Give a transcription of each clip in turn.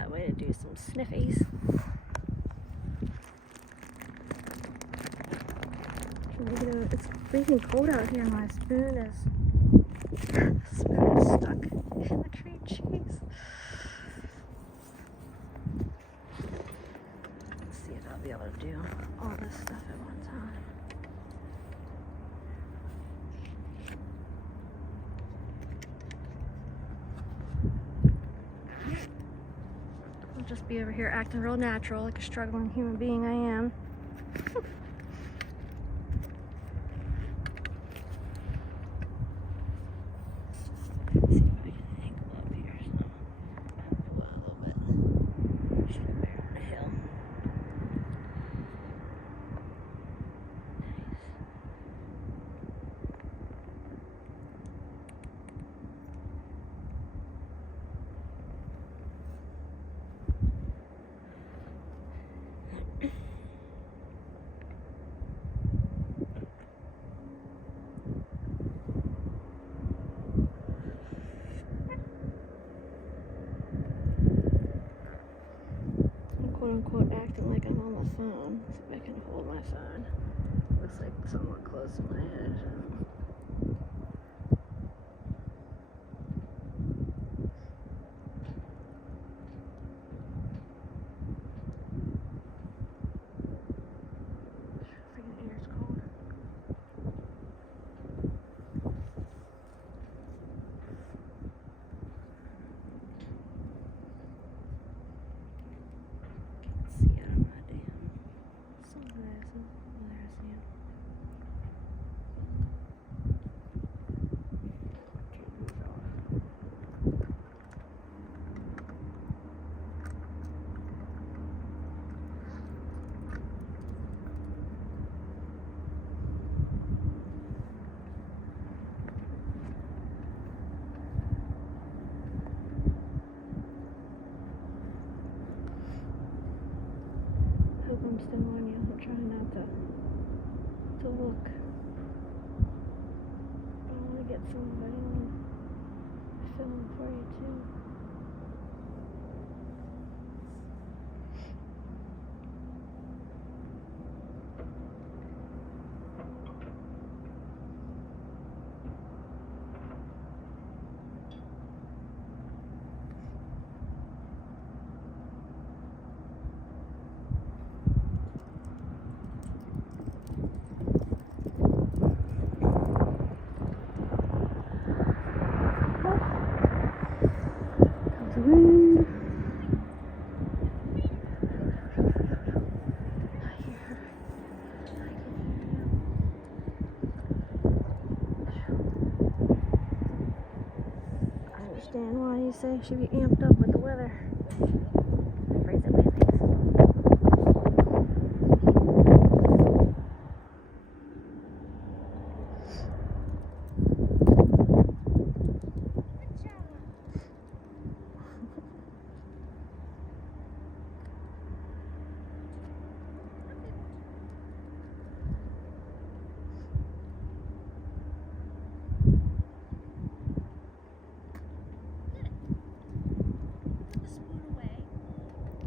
that way to do some sniffies. It's freezing cold out here. My spoon is stuck in the cream cheese. Let's see if I'll be able to do all this stuff at one time. I'll just be over here acting real natural, like a struggling human being I am. Quote unquote acting like I'm on the phone. Let's see if I can hold my phone. Looks like somewhat close to my head. Freaking air's cold. I'm still on you. I'm trying not to look. I want to get somebody on film for you too. Wind. I understand why you say she be amped up with the weather. Freezing my things.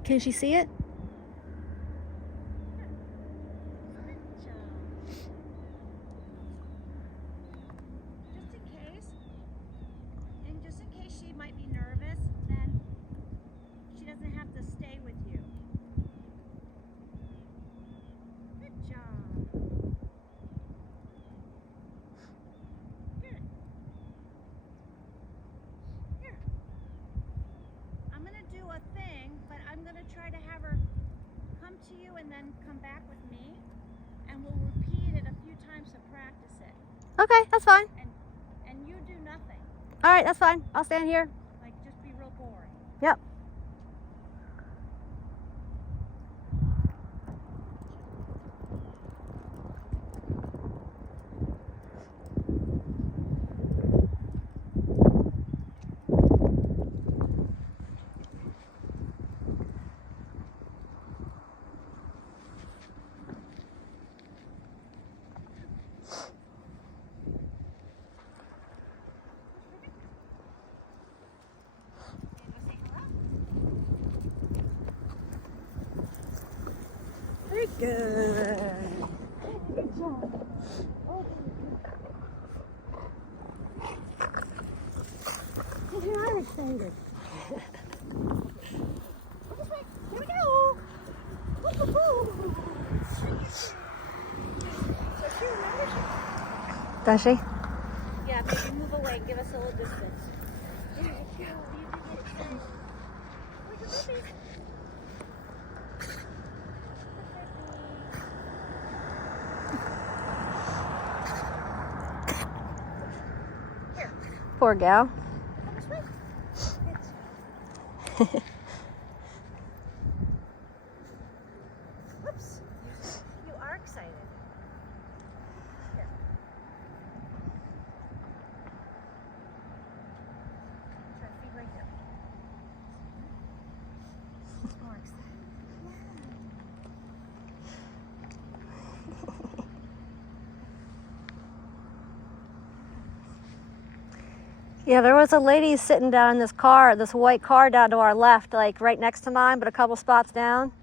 Can she see it? Just in case she might be nervous, then she doesn't have to stay with you. Good job. Here. Here. I'm gonna do a thing, but I'm gonna try to have her come to you and then come back with me, and we'll repeat it a few times to practice it. Okay, that's fine. And you do nothing. All right, that's fine. I'll stand here. Like, just be real boring. Yep. Good. Good job. Here I'm excited. Here we go. So she remembers you. Does she? Yeah, maybe move away and give us a little distance. There you go. You can get excited. Look at puppies. Here. Poor gal. Come this way. Good job. Whoops. You are excited. Here. Try to feed right here. More excited. Yeah, there was a lady sitting down in this car, this white car down to our left, like right next to mine, but a couple spots down.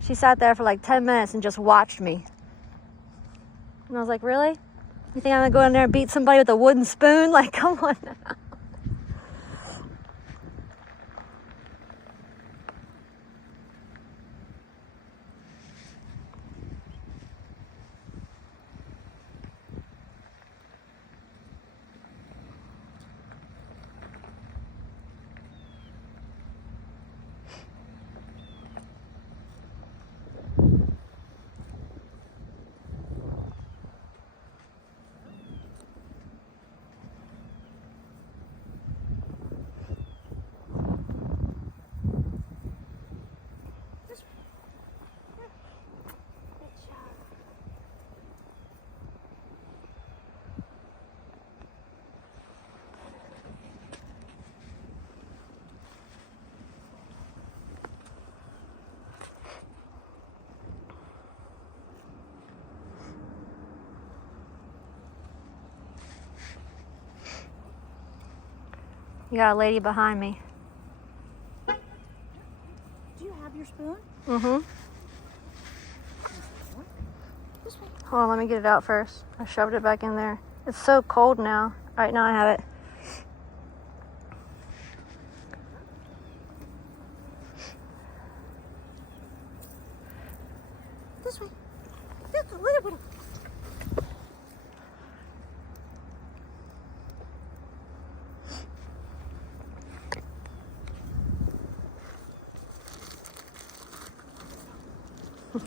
She sat there for like 10 minutes and just watched me. And I was like, really? You think I'm gonna go in there and beat somebody with a wooden spoon? Like, come on now. You got a lady behind me. Do you have your spoon? Mm-hmm. This way. Hold on, let me get it out first. I shoved it back in there. It's so cold now. All right, now I have it. This way. Look, look.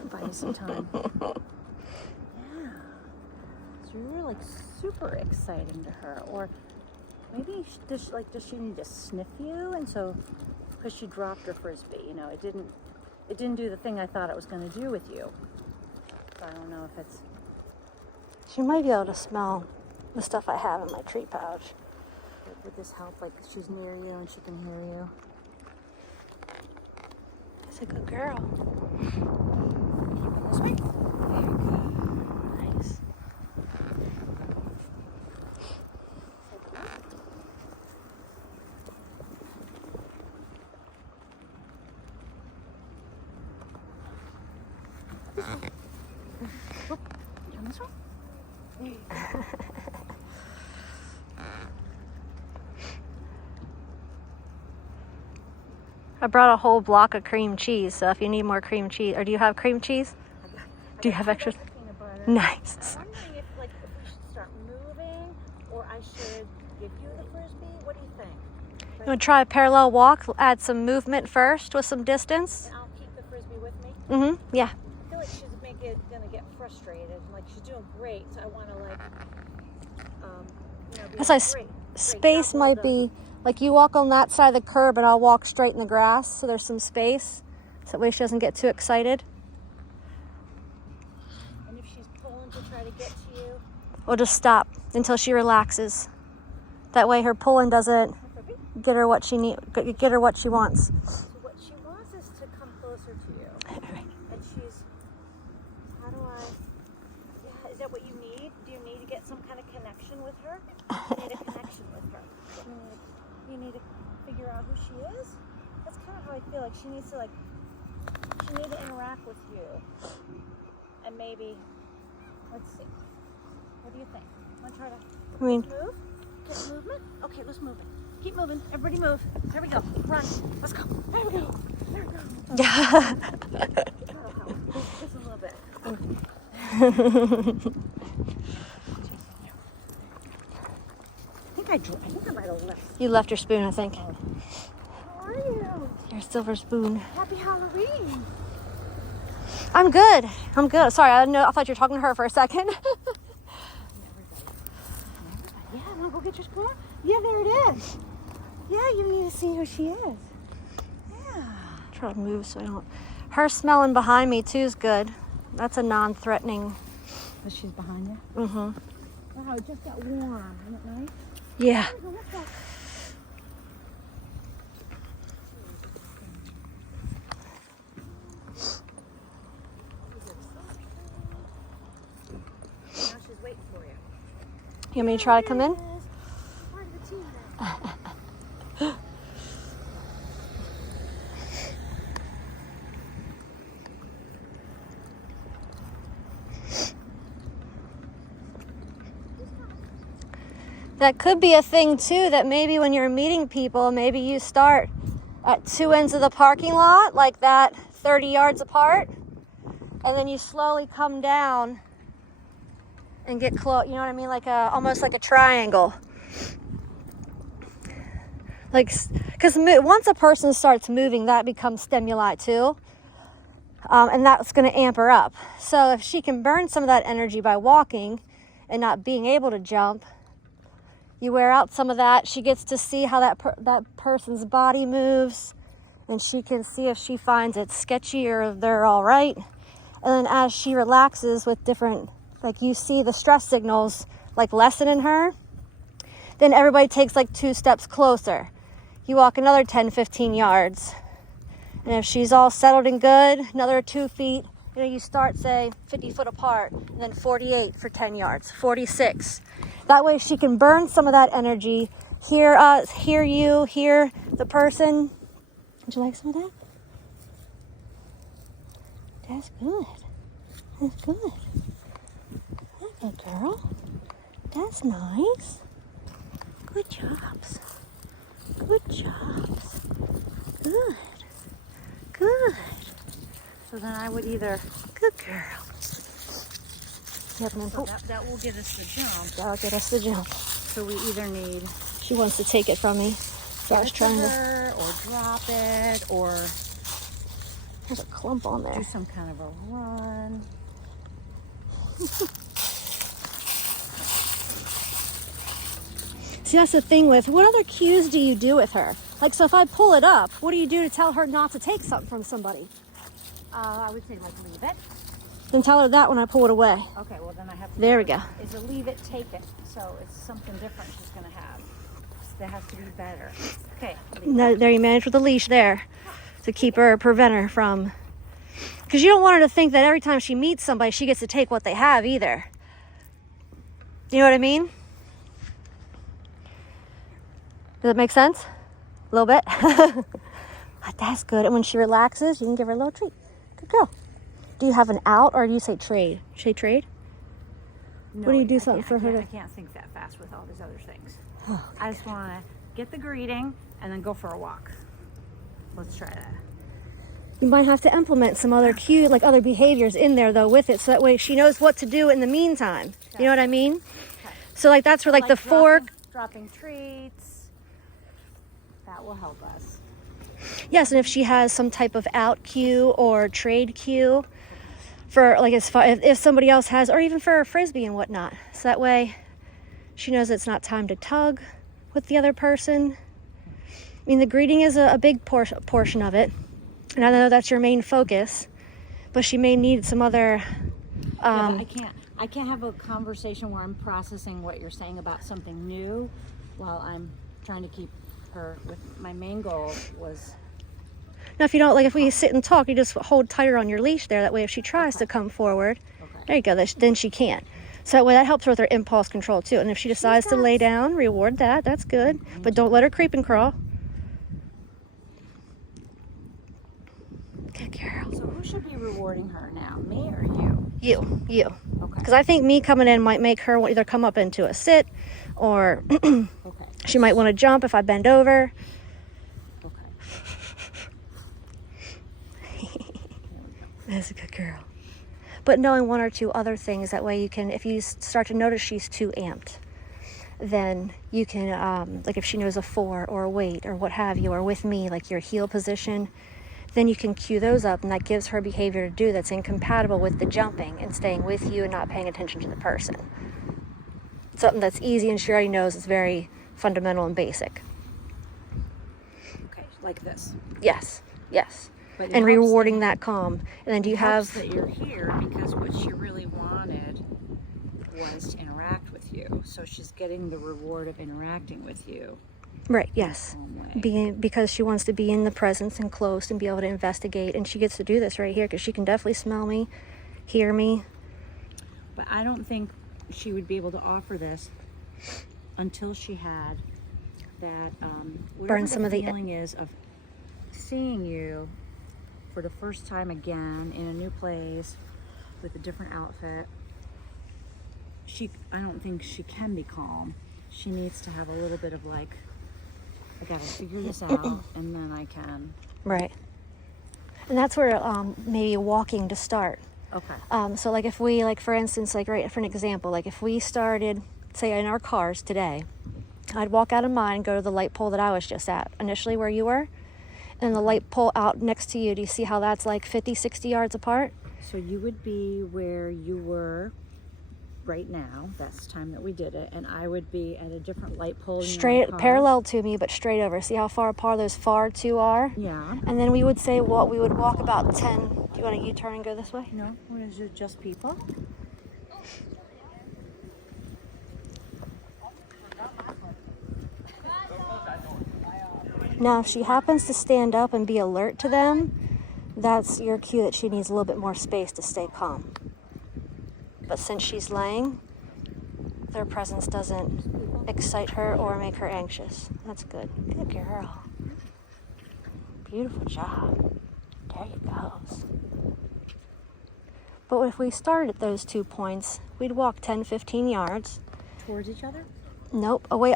Buy you some time. Yeah. So you're like super exciting to her, or maybe does she need to sniff you? And so, because she dropped her frisbee, you know, it didn't do the thing I thought it was going to do with you. So I don't know if it's. She might be able to smell the stuff I have in my treat pouch. Would this help? Like she's near you and she can hear you. She's a good girl. This way. Nice. Turn this way. There you go. I brought a whole block of cream cheese, so if you need more cream cheese, or do you have cream cheese? Do you have extra? Peanut butter. Nice. I'm wondering if we should start moving, or I should give you the frisbee. What do you think? You want to try a parallel walk? Add some movement first with some distance. And I'll keep the frisbee with me. Mm-hmm. Yeah. I feel like she's gonna get frustrated. Like she's doing great, so I want to be That's like, like great. space job, well might done. be like you walk on that side of the curb and I'll walk straight in the grass, so there's some space, so that way she doesn't get too excited. And if she's pulling to try to get to you, We'll just stop until she relaxes. That way her pulling doesn't get her what she get her what she wants. so what she wants is to come closer to you. And she's, how do I? Yeah, is that what you need? Do you need to get some kind of connection with her? You need a connection with her. You need to figure out who she is. That's kind of how I feel like she needs to interact with you. and maybe, let's see. What do you think? Want to try to I mean, move? Get movement? Okay, let's move it. Keep moving. Everybody move. There we go. Run. Let's go. There we go. There we go. yeah. That'll help. Just a little bit. I think I might have left. You left your spoon, I think. How are you? Your silver spoon. Happy Halloween. I'm good. I'm good. Sorry, I thought you were talking to her for a second. Yeah, wanna go get your spoon? Yeah, there it is. Yeah, you need to see who she is. Yeah. Try to move so I don't. Her smelling behind me too is good. That's a non-threatening. But she's behind you? Mm-hmm. Wow, it just got warm. Isn't it nice? Yeah. Let's go. Now she's waiting for you. You want me to try to come in? Part of the team then. That could be a thing too, that maybe when you're meeting people, maybe you start at two ends of the parking lot, like that, 30 yards apart, and then you slowly come down and get close, you know what I mean? Like almost like a triangle. Like, because once a person starts moving, that becomes stimuli too. And that's going to amp her up. So if she can burn some of that energy by walking and not being able to jump, you wear out some of that. She gets to see how that person's body moves, and she can see if she finds it sketchy or if they're all right. And then as she relaxes with different, like you see the stress signals like lessen in her, then everybody takes like 2 steps closer. You walk another 10, 15 yards. And if she's all settled and good, another 2 feet. You know, you start, say, 50 foot apart, and then 48 for 10 yards, 46. That way she can burn some of that energy, hear us, hear you, hear the person. Would you like some of that? That's good. That's good. That's good, girl. That's nice. Good jobs. Good jobs. Good. Good. So then I would either, Good girl. Yep, and then, so that will get us the jump. that'll get us the jump. So we either need She wants to take it from me. So I was trying to. her or drop it or There's a clump on do there. some kind of a run. See, that's the thing with, what other cues do you do with her? Like, so if I pull it up, what do you do to tell her not to take something from somebody? I would say like leave it. Then tell her that when I pull it away. Okay, well then I have to. There we go. Is a leave it, take it. So it's something different she's gonna have. That has to be better. Okay. No, there you manage with the leash there to keep her, prevent her from, because you don't want her to think that every time she meets somebody, she gets to take what they have either. You know what I mean? Does that make sense? A little bit? That's good. And when she relaxes, you can give her a little treat. Good girl. Do you have an out, or do you say trade? Say trade? No, What do you do I something can't- for I her can't- to- I can't think that fast with all these other things. Oh, I just want to get the greeting and then go for a walk. Let's try that. You might have to implement some other cue, like other behaviors in there though with it, so that way she knows what to do in the meantime. You know what I mean? Okay. So like that's where like the fork. Dropping treats. That will help us. Yes, and if she has some type of out cue or trade cue for like as far if somebody else has, or even for a frisbee and whatnot, so that way she knows it's not time to tug with the other person. I mean, the greeting is a big portion of it, and I know that's your main focus, but she may need some other. Yeah, but I can't have a conversation where I'm processing what you're saying about something new while I'm trying to keep her with my main goal was. Now, if you don't, like if we sit and talk, you just hold tighter on your leash there. That way, if she tries to come forward, there you go, then she can't. So that way, that helps her with her impulse control too. And if she decides to lay down, reward that. That's good. But don't let her creep and crawl. Good girl. So Who should be rewarding her now, me or you? You. Okay. Because I think me coming in might make her either come up into a sit, or Okay. she might want to jump if I bend over. Okay. That's a good girl. But knowing one or two other things, that way you can, if you start to notice she's too amped, then you can, like if she knows a 4 or a weight or what have you, or with me, like your heel position, then you can cue those up, and that gives her behavior to do that's incompatible with the jumping and staying with you and not paying attention to the person. Something that's easy and she already knows is very fundamental and basic. Okay, like this. Yes. But it And helps rewarding that calm. And then do you helps have... that you're here, because what she really wanted was to interact with you. So she's getting the reward of interacting with you. Right, yes. In some way. Because she wants to be in the presence and close and be able to investigate. And she gets to do this right here because she can definitely smell me, hear me. But I don't think she would be able to offer this until she had that Burn some of the feeling is of seeing you for the first time again in a new place with a different outfit. I don't think she can be calm. She needs to have a little bit of like, I gotta figure this out, and then I can. Right. And that's where maybe walking to start. Okay. So like if we, like for instance, like right for an example, like if we started, say in our cars today, I'd walk out of mine and go to the light pole that I was just at, initially where you were, and the light pole out next to you. Do you see how that's like 50, 60 yards apart? So you would be where you were right now. That's the time that we did it, and I would be at a different light pole. Straight, parallel to me, but straight over. See how far apart those far two are? Yeah. And then we would say what we would walk about 10. Do you want to U-turn and go this way? No, what is it? Just people? Now, if she happens to stand up and be alert to them, that's your cue that she needs a little bit more space to stay calm. But since she's laying, their presence doesn't excite her or make her anxious. That's good. Good girl. Beautiful job. There you go. But if we started at those 2 points, we'd walk 10, 15 yards. Towards each other? Nope. Away.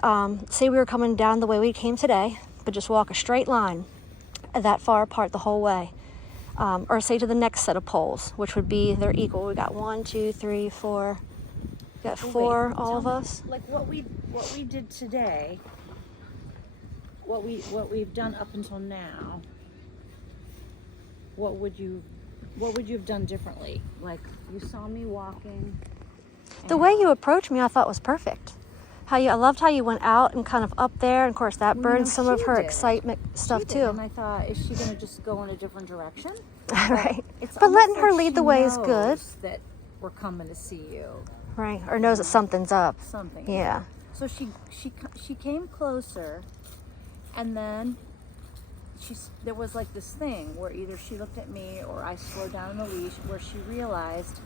Say we were coming down the way we came today, but just walk a straight line that far apart the whole way. Or say to the next set of poles, which would be, they're equal. We got 1, 2, 3, 4. We got 4, all of us. Like what we did today, what we've done up until now, what would you have done differently? Like, you saw me walking. The way you approached me, I thought was perfect. I loved how you went out and kind of up there, and of course that burned some of her excitement stuff too. And I thought, is she going to just go in a different direction? Right. It's But letting almost her like lead she the way is good. knows that we're coming to see you. Right. Or knows that something's up. Something. Yeah. So she came closer, and then there was like this thing where either she looked at me or I slowed down the leash, where she realized,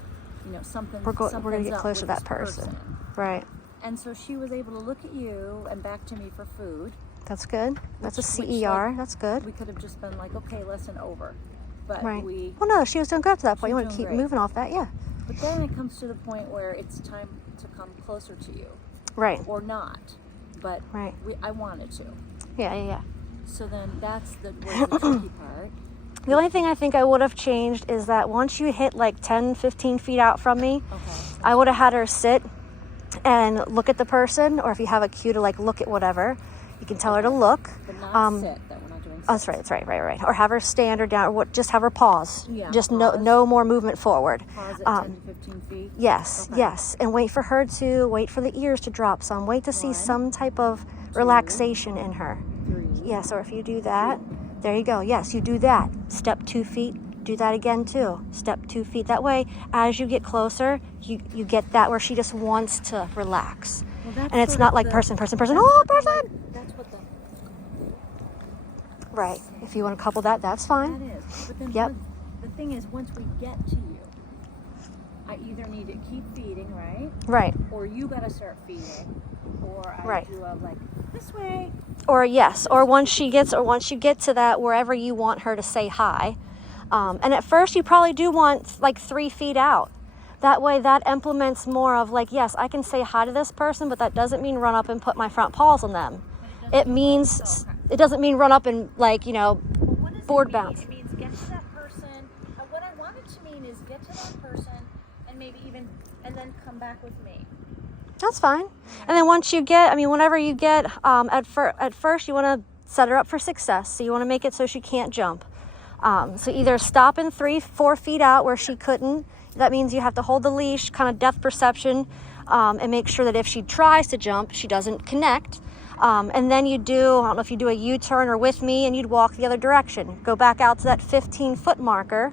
something. We're going to get closer to that person. Right. And so she was able to look at you and back to me for food. That's good. That's a CER. Like, that's good. We could have just been like, okay, lesson over. But right. Well, no, she was doing good up to that point. You want to keep great. moving off that, yeah. But then it comes to the point where it's time to come closer to you. Right. Or not. But right. I wanted to. Yeah. So then that's the tricky part. The only thing I think I would have changed is that once you hit like 10, 15 feet out from me, I would have had her sit and look at the person, or if you have a cue to like look at whatever, you can tell her to look. But not sit, that we're not doing sit. Oh, that's right. Or have her stand or down, or just have her pause. Yeah, just pause. No more movement forward. Pause at 10 to 15 feet? Yes, yes. And wait for the ears to drop some. Wait to see some type of relaxation in her. 3. Yes, or if you do that, there you go. Yes, you do that. Step 2 feet. Do that again too. Step 2 feet. That way, as you get closer, you get that where she just wants to relax. Well, and it's not like person. Oh, person. That's what the... Right. If you want to couple that, that's fine. That is. But then the thing is, once we get to you, I either need to keep feeding, right? Right. Or you got to start feeding. Or I do a like, this way. Or yes. Or once you get to that, wherever you want her to say hi, And at first you probably do want like 3 feet out. That way that implements more of like, yes, I can say hi to this person, but that doesn't mean run up and put my front paws on them. It means, it doesn't mean run up and like, you know, board bounce. It means get to that person. What I want it to mean is get to that person and maybe even, and then come back with me. That's fine. And then once you get, I mean, whenever you get, at first you want to set her up for success. So you want to make it so she can't jump. So either stop in 3-4 feet out where she couldn't. That means you have to hold the leash, kind of depth perception, and make sure that if she tries to jump, she doesn't connect. And then you do, I don't know if you do a U-turn or with me, and you'd walk the other direction. Go back out to that 15-foot marker,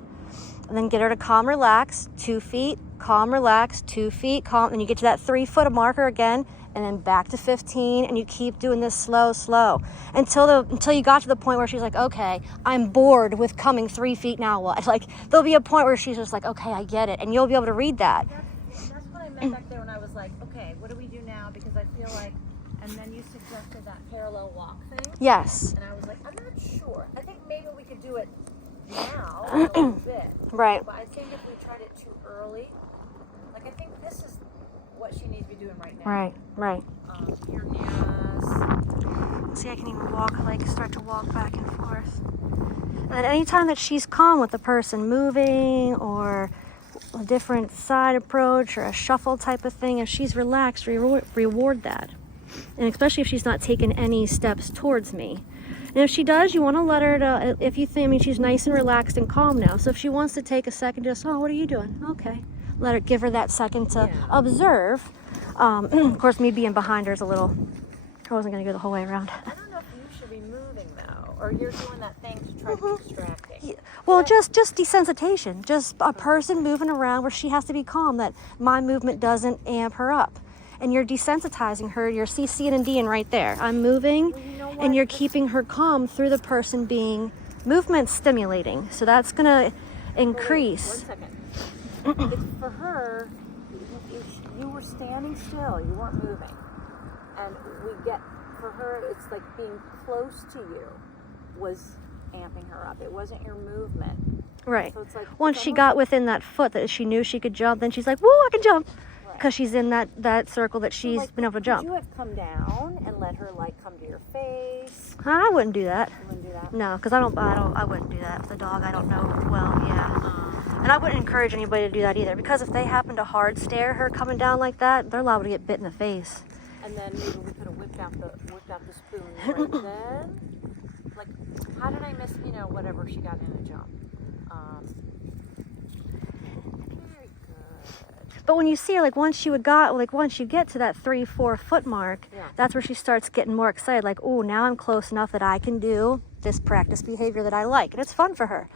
and then get her to calm, relax, 2 feet, calm, relax, 2 feet, calm. Then you get to that 3-foot marker again, and then back to 15, and you keep doing this slow, until you got to the point where she's like, okay, I'm bored with coming 3 feet now. What? Like, there'll be a point where she's just like, okay, I get it, and you'll be able to read that. That's what I meant back there when I was like, okay, what do we do now? Because I feel like, and then you suggested that parallel walk thing. Yes. And I was like, I'm not sure. I think maybe we could do it now a little bit. Right. But I think if we tried it too early, like I think this is what she needs to be doing right now. Right. You're near us. See, I can even walk, like start to walk back and forth. And anytime that she's calm with the person moving or a different side approach or a shuffle type of thing, if she's relaxed, reward that. And especially if she's not taking any steps towards me. And if she does, you want to let her to, if you think, I mean, she's nice and relaxed and calm now. So if she wants to take a second, just, oh, what are you doing? Okay. Give her that second to observe. Of course, me being behind her is a little, I wasn't going to go the whole way around. I don't know if you should be moving though, or you're doing that thing to try to be distracting. Yeah. Well, just desensitization, just a person moving around where she has to be calm, that my movement doesn't amp her up. And you're desensitizing her, you're CCing and D'ing right there. I'm moving, well, you know and you're keeping her calm through the person being movement stimulating. So that's going to increase. Wait, 1 second. It's for her, you were standing still, you weren't moving. And for her, it's like being close to you was amping her up. It wasn't your movement. Right. So it's like, once she got within that foot that she knew she could jump, then she's like, woo, I can jump. Because she's in that circle that she's been able to jump. Could you have come down and let her like come to your face? I wouldn't do that. You wouldn't do that? No, because I wouldn't do that with a dog I don't know well. Yeah. And I wouldn't encourage anybody to do that either, because if they happen to hard stare her coming down like that, they're liable to get bit in the face. And then maybe we could have whipped out the spoon right then. Like, how did I miss? Whatever she got in a jump. But when you see her, like once you get to that 3-4 foot mark, that's where she starts getting more excited. Like, oh, now I'm close enough that I can do this practice behavior that I like, and it's fun for her.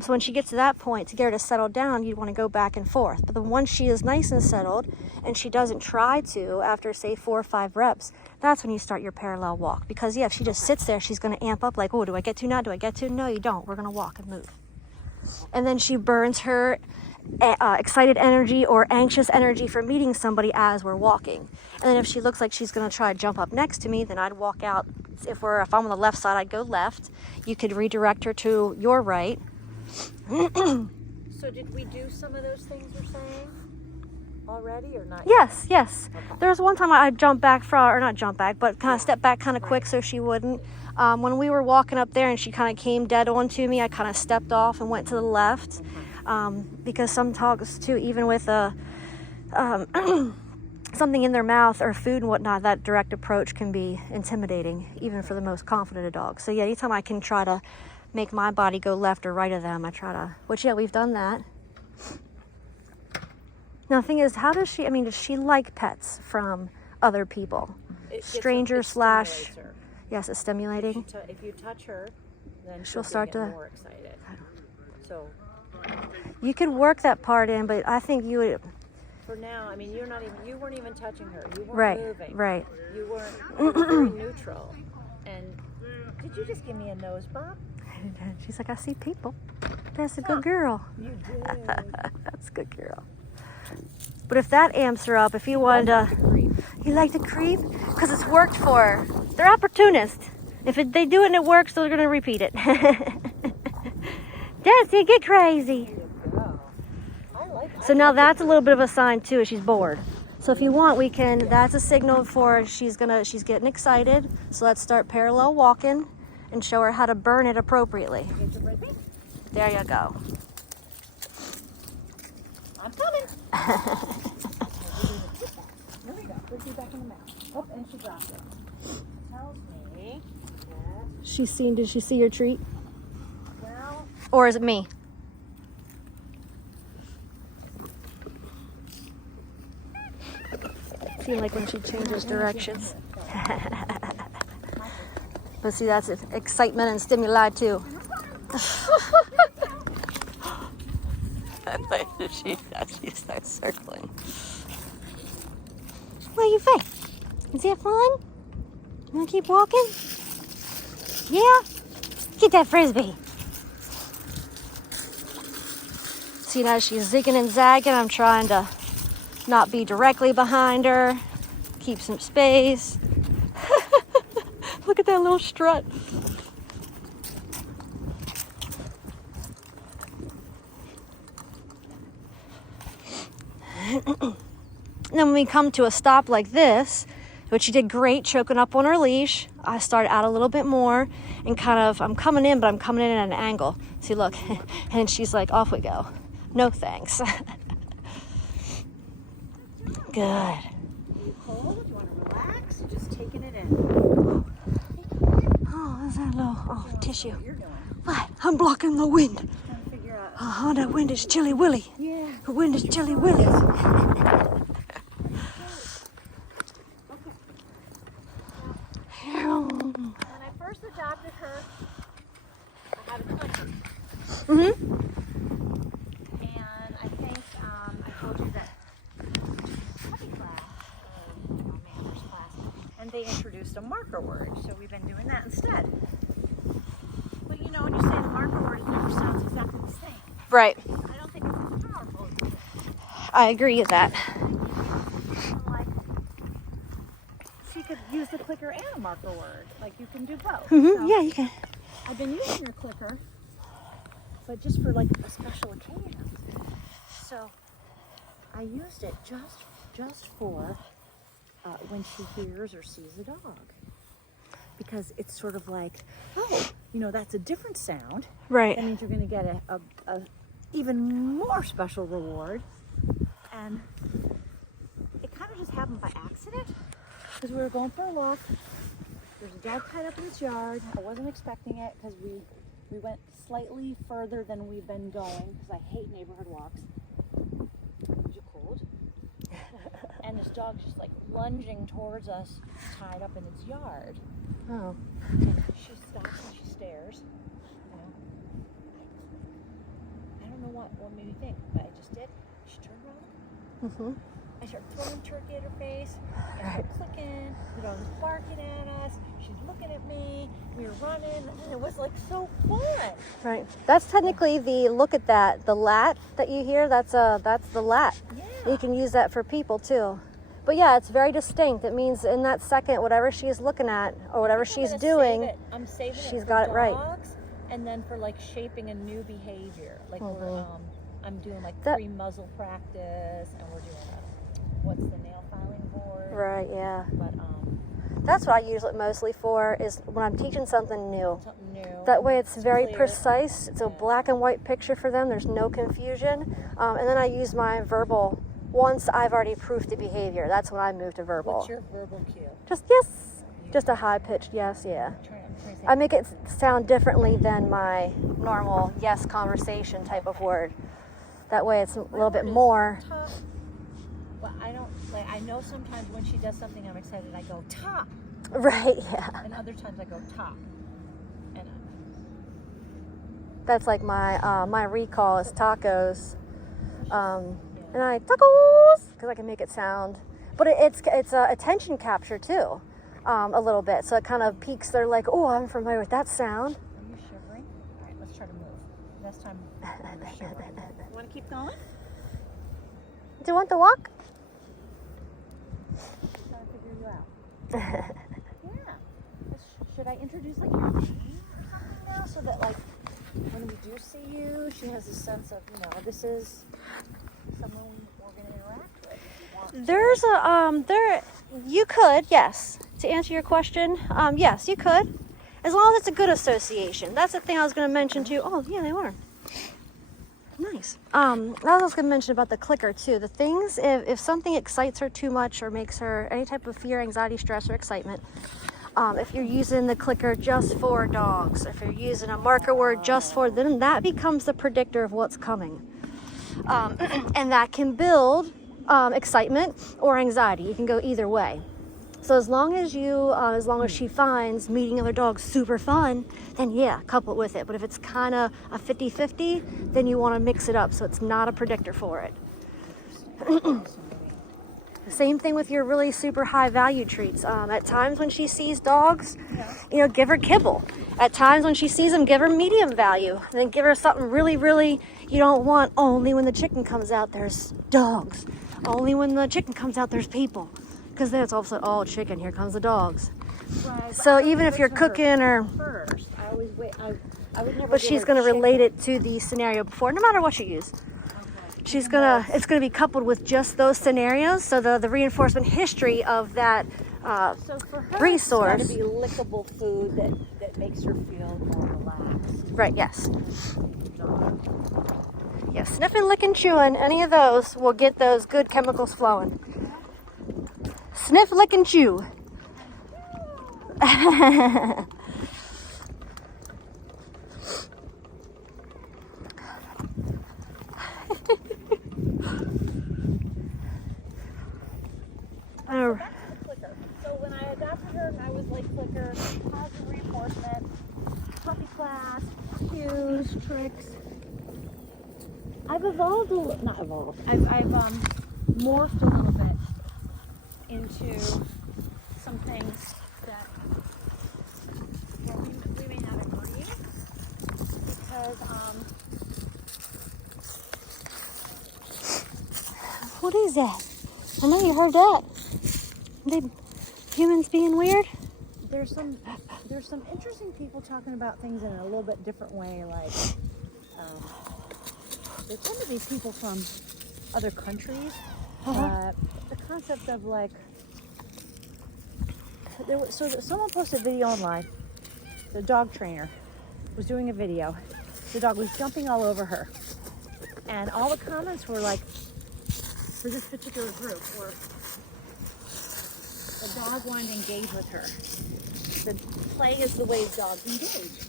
So when she gets to that point, to get her to settle down, you'd want to go back and forth. But then once she is nice and settled, and she doesn't try to, after say 4 or 5 reps, that's when you start your parallel walk. Because if she just sits there, she's going to amp up. Like, oh, do I get to now? Do I get to? No, you don't. We're going to walk and move. And then she burns her excited energy or anxious energy for meeting somebody as we're walking. And then if she looks like she's going to try to jump up next to me, then I'd walk out. If I'm on the left side, I'd go left. You could redirect her to your right. So did we do some of those things you're saying already or not? Yes. Okay. There was one time I'd jump back but kind of step back kind of quick so she wouldn't. When we were walking up there and she kind of came dead on to me, I kind of stepped off and went to the left. Because some dogs too, even with something in their mouth or food and whatnot, that direct approach can be intimidating, even for the most confident of dogs. So yeah, anytime I can try to make my body go left or right of them, I try to, which yeah, we've done that. Now the thing is, does she like pets from other people? Strangers slash, yes, it's stimulating. If you touch her, then she'll start to get more excited. So you could work that part in, but I think you would. For now, you weren't even touching her. You weren't moving. Right. You were very neutral. And did you just give me a nose bump? She's like, I see people. That's a good girl. You did. That's a good girl. But if that amps her up, if you wanted to, you like to creep? Because it's worked for her. They're opportunists. If they do it and it works, they're going to repeat it. Desi, get crazy. There you go. I like So now that's a little bit of a sign too. She's bored. So if you want, we can. That's a signal for she's getting excited. So let's start parallel walking and show her how to burn it appropriately. There you go. I'm coming. Here we go. Put you back in the mouth. Oh, and she dropped it. Tells me that, Did she see your treat? well, Or is it me? Feel like when she changes directions. But see, that's excitement and stimuli too. She starts circling. What do you think? Is that fun? You wanna keep walking? Yeah? Get that frisbee. See, now she's zigging and zagging. I'm trying to not be directly behind her. Keep some space. Look at that little strut. And then when we come to a stop like this, which she did great choking up on her leash, I started out a little bit more and I'm coming in, but I'm coming in at an angle. See, look, and she's like, off we go. No thanks. Good. are you cold? Do you want to relax? You're just taking it in. Oh, there's that little tissue. What you're doing. What? I'm blocking the wind. Trying to figure out. Oh, that wind is chilly willy. Yeah. The wind is chilly willy. When I first adopted her, I had a clicker. Mm-hmm. And I think I told you that puppy class, manners class, and they introduced a marker word. So we've been doing that instead. But you know, when you say the marker word, it never sounds exactly the same. Right. I don't think it's as powerful as it is. I agree with that. Like, she could use the clicker and a marker word. Like, you can do both. Mm-hmm. So Yeah, you can. I've been using her clicker, but just for like a special occasion. So I used it just for when she hears or sees a dog, because it's sort of like, oh, you know, that's a different sound. Right. That means you're going to get a even more special reward. And it kind of just happened by accident, because we were going for a walk. There's a dog tied up in its yard. I wasn't expecting it, because we went slightly further than we've been going, because I hate neighborhood walks. Is it cold? And this dog's just like lunging towards us, tied up in its yard. Oh. And she stops and she stares. You know, I don't know what made me think, but I just did. She turned around. Mm-hmm. I started throwing turkey at her face, and her clicking, the dog was barking at us, she's looking at me, we were running, and it was like so fun. Right. That's technically the look at that. The lat that you hear, that's the lat. Yeah. You can use that for people too. But yeah, it's very distinct. It means in that second, whatever she's looking at or whatever she's doing, I'm saving she's for got it right. dogs, and then for like shaping a new behavior. Like I'm doing like That- pre-muzzle practice, and we're doing what's the nail filing board. Right, yeah. But That's what I use it mostly for, is when I'm teaching something new. something new. That way it's very clear. precise. It's a black and white picture for them. There's no confusion. And then I use my verbal once I've already proofed the behavior. That's when I move to verbal. What's your verbal cue? Just yes. Just a high-pitched yes, yeah. I'm trying to say. I make it sound differently than my normal yes conversation type of word. That way it's a little bit more. Top. Well, I don't like. I know sometimes when she does something I'm excited, I go top, Right, yeah. and other times I go top. And That's like my my recall is tacos. And I tacos because I can make it sound, but it's attention capture too, a little bit. So it kind of piques their like, oh, I'm familiar with that sound. are you shivering? All right, let's try to move. Next time you're shivering. You want to keep going? Do you want the walk? I'm trying to figure you out. Yeah. Should I introduce like your name or something now, so that like when we do see you, she has a sense of, you know, this is someone we're going to interact with. If you want There's you could, yes. To answer your question, yes, you could. As long as it's a good association. That's the thing I was going to mention too. Oh, yeah, they were. Nice. I was going to mention about the clicker too. The things, if something excites her too much or makes her any type of fear, anxiety, stress, or excitement, if you're using the clicker just for dogs, if you're using a marker word just for them, that becomes the predictor of what's coming. And that can build excitement or anxiety. You can go either way. So as long as she finds meeting other dogs super fun, then yeah, couple it with it. But if it's kind of a 50-50, then you want to mix it up so it's not a predictor for it. Same thing with your really super high value treats. At times when she sees dogs, you know, give her kibble. At times when she sees them, give her medium value. And then give her something really, really you don't want. Only when the chicken comes out, there's dogs. Only when the chicken comes out, there's people. Because then it's all of a sudden, oh, chicken, here comes the dogs. Right, so even if you're cooking or... First, I always wait. I would never. But she's going to relate it to the scenario before, no matter what you use. Okay. It's going to be coupled with just those scenarios. So the reinforcement history of that so for her, resource. It's got to be lickable food that makes her feel more relaxed. Right, yes. Yes, sniffing, licking, chewing, any of those will get those good chemicals flowing. Sniff, lick, and chew. So when I adopted her, I was like clicker, positive reinforcement, puppy class, cues, tricks. I've evolved not evolved. I've morphed a little bit into some things that we may not agree because What is that? I know you heard that. Humans being weird? there's some interesting people talking about things in a little bit different way. Like there tend to be people from other countries. The concept of like someone posted a video online. The dog trainer was doing a video. The dog was jumping all over her, and all the comments were like, for this particular group, were the dog wanted to engage with her. The play is the way dogs engage.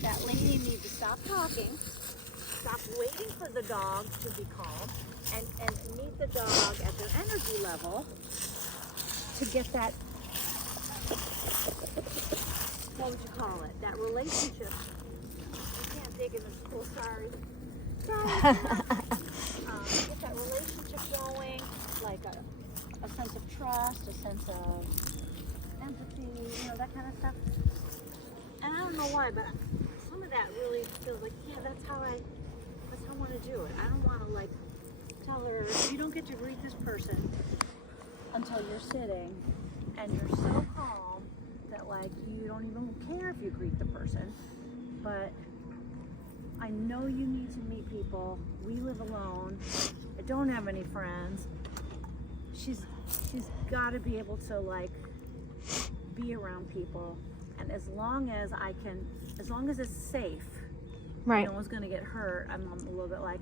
That lady needs to stop talking, stop waiting for the dog to be calm, and meet the dog at their energy level to get that, what would you call it? That relationship. I can't dig in this pool, sorry. Get that relationship going, like a sense of trust, a sense of empathy, you know, that kind of stuff. And I don't know why, but some of that really feels like, yeah, that's how I want to do it. I don't want to like tell her, you don't get to greet this person until you're sitting and you're so calm that like you don't even care if you greet the person. But I know you need to meet people. We live alone. I don't have any friends. She's got to be able to like be around people, and as long as it's safe, Right. no one's gonna get hurt. I'm a little bit like,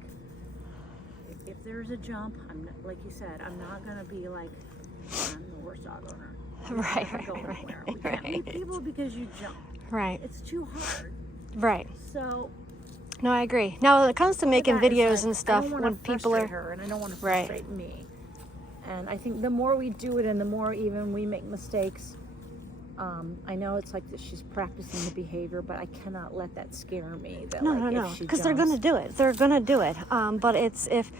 if there's a jump, I'm not, like you said, I'm not gonna be like, I'm the worst dog owner. Right. We can't meet people because you jump. Right. It's too hard. Right. So. No, I agree. Now, when it comes to making videos and stuff, when people are her, and I don't want to frustrate me. And I think the more we do it, and the more even we make mistakes. I know it's like that she's practicing the behavior, but I cannot let that scare me. That, No, because they're gonna do it. They're gonna do it. But it's if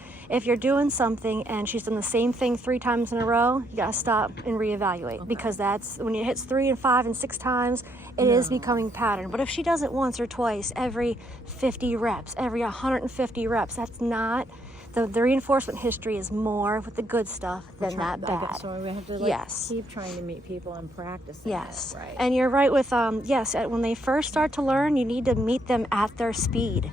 you're doing something and she's done the same thing 3 times in a row, you gotta stop and reevaluate, because that's when it hits 3 and 5 and 6 times, it is becoming pattern. But if she does it once or twice, every 50 reps, every 150 reps, the reinforcement history is more with the good stuff than that bad. So we have to keep trying to meet people and practice. Yes, right. And you're right with when they first start to learn, you need to meet them at their speed,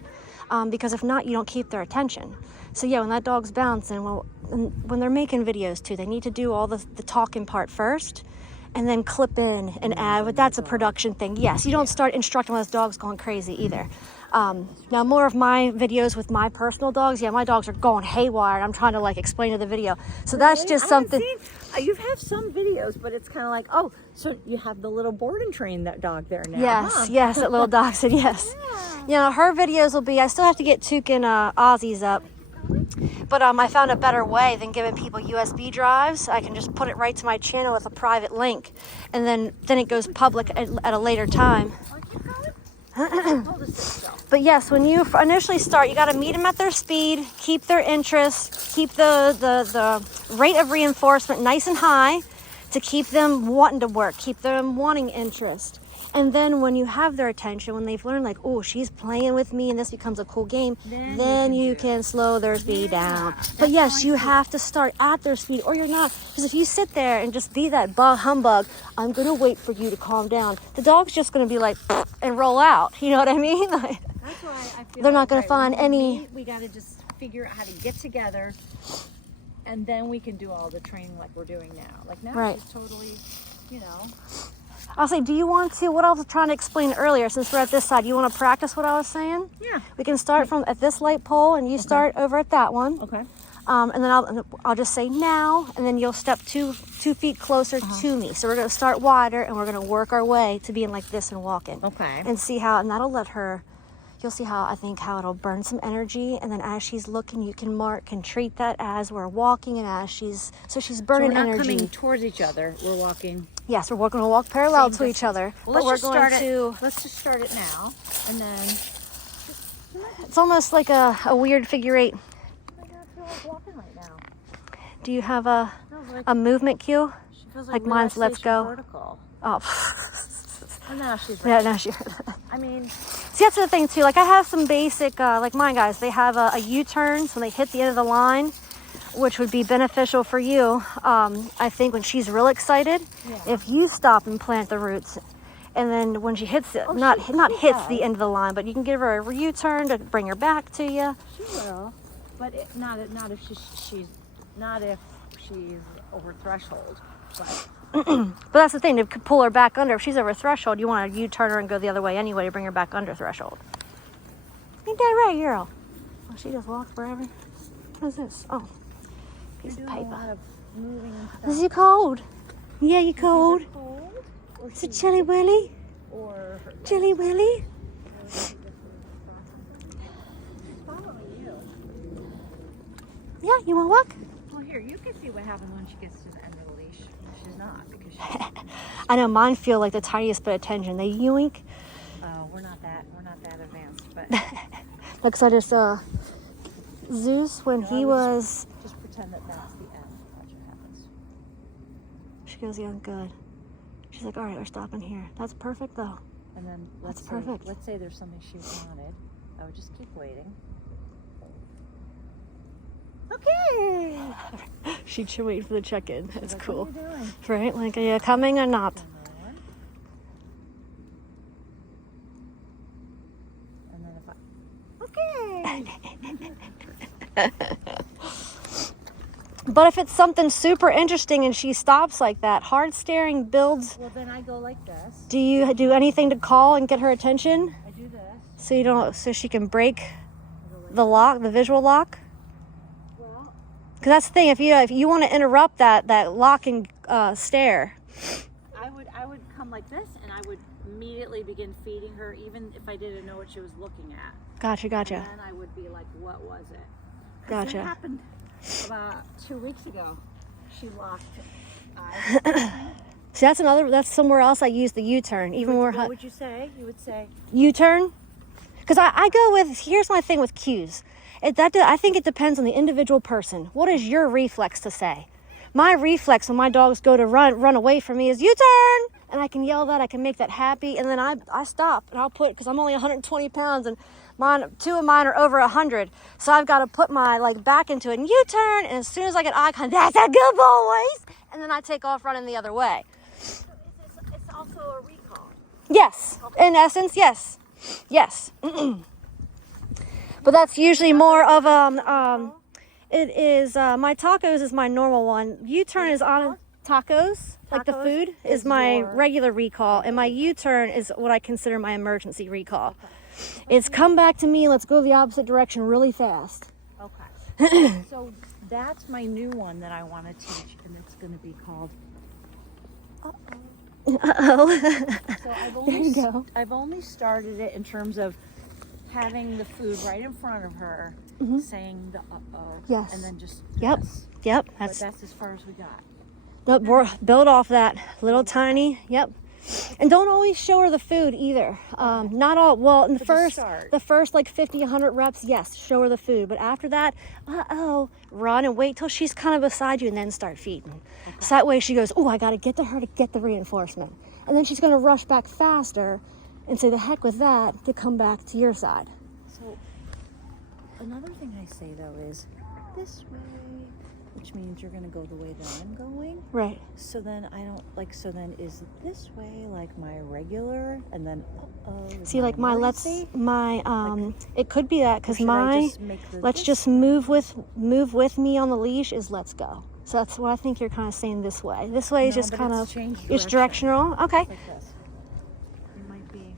because if not, you don't keep their attention. So yeah, when that dog's bouncing, when they're making videos too, they need to do all the talking part first, and then clip in and add. But that's a production thing. Yes, you don't start instructing when this dog's going crazy either. Now more of my videos with my personal dogs, my dogs are going haywire and I'm trying to explain to the video. So that's just something. You've had some videos, but it's kind of like, oh, so you have the little board and train that dog there now. Yes, that little dachshund, yes. Yeah. Her videos will be, I still have to get Took and Ozzy's up. But I found a better way than giving people USB drives. I can just put it right to my channel with a private link, and then it goes public at a later time. But yes, when you initially start, you got to meet them at their speed, keep their interest, keep the rate of reinforcement nice and high to keep them wanting to work, keep them wanting interest. And then when you have their attention, when they've learned oh, she's playing with me and this becomes a cool game, then you can slow their speed down. But yes, you have to start at their speed or you're not. Because if you sit there and just be that humbug, I'm going to wait for you to calm down, the dog's just going to be and roll out. You know what I mean? That's why I feel they're not going to find any. We got to just figure out how to get together, and then we can do all the training like we're doing now. Now she's totally, I'll say, do you want to, what I was trying to explain earlier, since we're at this side, you want to practice what I was saying? Yeah. We can start from at this light pole, and you start over at that one. Okay. And then I'll just say now, and then you'll step 2 feet closer to me. So we're going to start wider, and we're going to work our way to being like this and walking. Okay. And see how, and that'll let her, you'll see how it'll burn some energy, and then as she's looking, you can treat that as we're walking, and as she's burning so we're not energy. Coming towards each other, we're walking. Yes, we're going to walk parallel to each other. Well, let's just start it now, and then. It's almost like a weird figure 8. I feel like walking right now. Do you have a movement cue? She feels like mine's let's go. Vertical. Oh. And now she's ready. Yeah, now she's I mean. See, that's the thing too. I have some basic, like mine guys, they have a U-turn, so when they hit the end of the line, which would be beneficial for you. I think when she's real excited, if you stop and plant the roots, and then when she hits it, hits the end of the line, but you can give her a U-turn to bring her back to you. She will, but not if she's over threshold. But that's the thing, to pull her back under. If she's over threshold, you want to U-turn her and go the other way anyway to bring her back under threshold. Ain't that right, girl? Well, she just walks forever. What is this? Oh, piece of paper. A lot of moving and stuff. Is you cold? Yeah, you cold? Is it Chilly Willy? Or Chilly Willy? Yeah, you want to walk? Well, here, you can see what happens when she gets to the end of the leash. She's not, because I know, mine feel like the tiniest bit of tension. They yoink. Oh, we're not that advanced, but. Because I just, Zeus, when he was. Just pretend that's the end. Watch what happens. She goes, yeah, good. She's like, all right, we're stopping here. That's perfect, though. And then that's perfect. Let's say there's something she wanted. I would just keep waiting. Okay. She'd wait for the check-in. That's like, cool. What are you doing? Right? Like, are you coming or not? And then if I... Okay. But if it's something super interesting and she stops like that, hard staring builds. Well, then I go like this. Do you do anything to call and get her attention? I do this. So she can break the lock, the visual lock? Well, because that's the thing. If you want to interrupt that lock and stare. I would come like this, and I would immediately begin feeding her, even if I didn't know what she was looking at. Gotcha. And then I would be like, what was it? Gotcha. It happened about 2 weeks ago. She locked eyes. See, that's somewhere else I use the U-turn. Even more. What would you say? You would say U-turn? Because I go with, here's my thing with cues. I think it depends on the individual person. What is your reflex to say? My reflex when my dogs go to run away from me is U-turn! And I can yell that, I can make that happy, and then I stop, and I'll put, because I'm only 120 pounds, and 2 of mine are over 100. So I've got to put my like back into it and U-turn, and as soon as I get eye contact, that's a good boys, and then I take off running the other way. So it's also a recall. Yes, in essence, yes, yes. But that's usually more of it is my tacos is my normal one. U-turn is on tacos, like the food is my regular recall, and my U-turn is what I consider my emergency recall. It's come back to me, let's go the opposite direction really fast. Okay. So that's my new one that I want to teach, and it's going to be called Uh-oh. So There you go. I've only started it in terms of having the food right in front of her, saying the uh-oh, Yes. and then just Yep. this. Yep. But that's as far as we got. Build off that little tiny. Yep. And don't always show her the food either. Not all. Well, in the first like 50, 100 reps, yes, show her the food. But after that, run and wait till she's kind of beside you, and then start feeding. Okay. So that way she goes, oh, I got to get to her to get the reinforcement, and then she's going to rush back faster, and say the heck with that to come back to your side. So another thing I say though is this way, which means you're going to go the way that I'm going. Right. So then I don't like. So then is this way like my regular, and then See, like my emergency? It could be that because let's just move with me on the leash is let's go. So that's what I think you're kind of saying this way. This way is just kind of it's directional. Okay. Like this. It might be.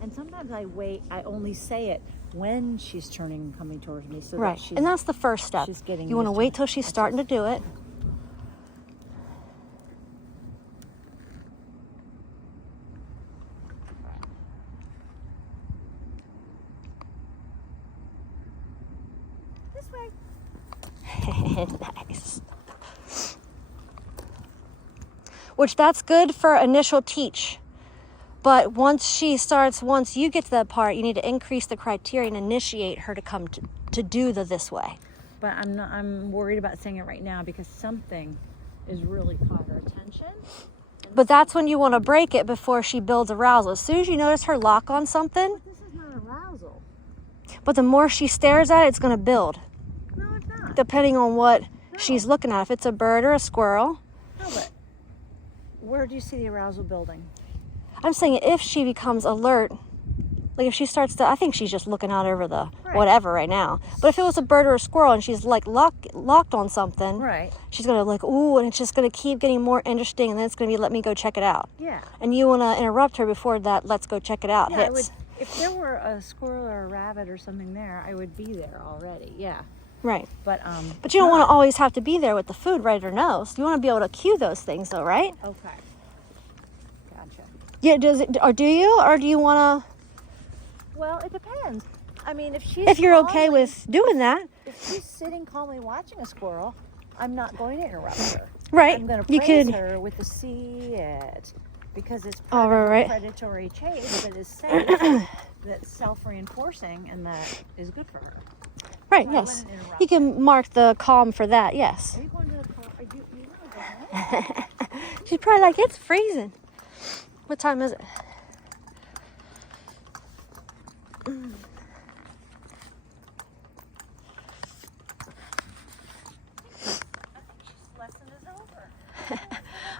And sometimes I wait. I only say it when she's turning and coming towards me, so right. that she's, and that's the first step. She's getting. You want to wait till she's starting to do it. This way. Nice. Which that's good for initial teach. But once you get to that part, you need to increase the criteria and initiate her to come to do this way. But I'm worried about saying it right now because something is really caught her attention. But that's when you want to break it before she builds arousal. As soon as you notice her lock on something. But this is not arousal. But the more she stares at it, it's going to build. No, it's not. Depending on what she's looking at. If it's a bird or a squirrel. No, but where do you see the arousal building? I'm saying if she becomes alert, like if she starts to, I think she's just looking out over the whatever right now. But if it was a bird or a squirrel and she's like locked on something, she's going to like, ooh, and it's just going to keep getting more interesting, and then it's going to be, let me go check it out. Yeah. And you want to interrupt her before that, let's go check it out, hits. If there were a squirrel or a rabbit or something there, I would be there already, yeah. Right. But you don't want to always have to be there with the food right or no. So you want to be able to cue those things though, right? Okay. Gotcha. Yeah, do you want to? Well, it depends. I mean, if you're okay with doing that. If she's sitting calmly watching a squirrel, I'm not going to interrupt her. Right. I'm going to praise her with the see it because it's part of a predatory chase that is safe, that's self-reinforcing, and that is good for her. Right. So yes. You can mark the calm for that. Yes. Are you going to the car? Are you going to go home? She's probably like, it's freezing. What time is it?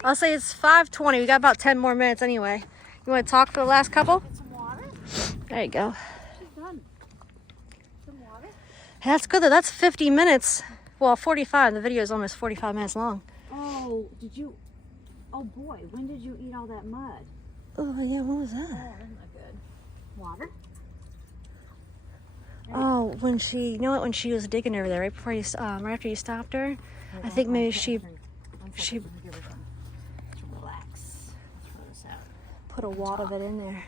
I'll say it's 5:20. We got about 10 more minutes anyway. You want to talk for the last couple? Get some water? There you go. She's done. Some water? Hey, that's good though. That's 50 minutes. Well, 45. The video is almost 45 minutes long. Oh, oh boy, when did you eat all that mud? Oh, yeah, what was that? Oh, that's not good. Water? Oh, when she was digging over there, right before you, right after you stopped her, I think maybe she relax. Throw this out. put a wad of it in there.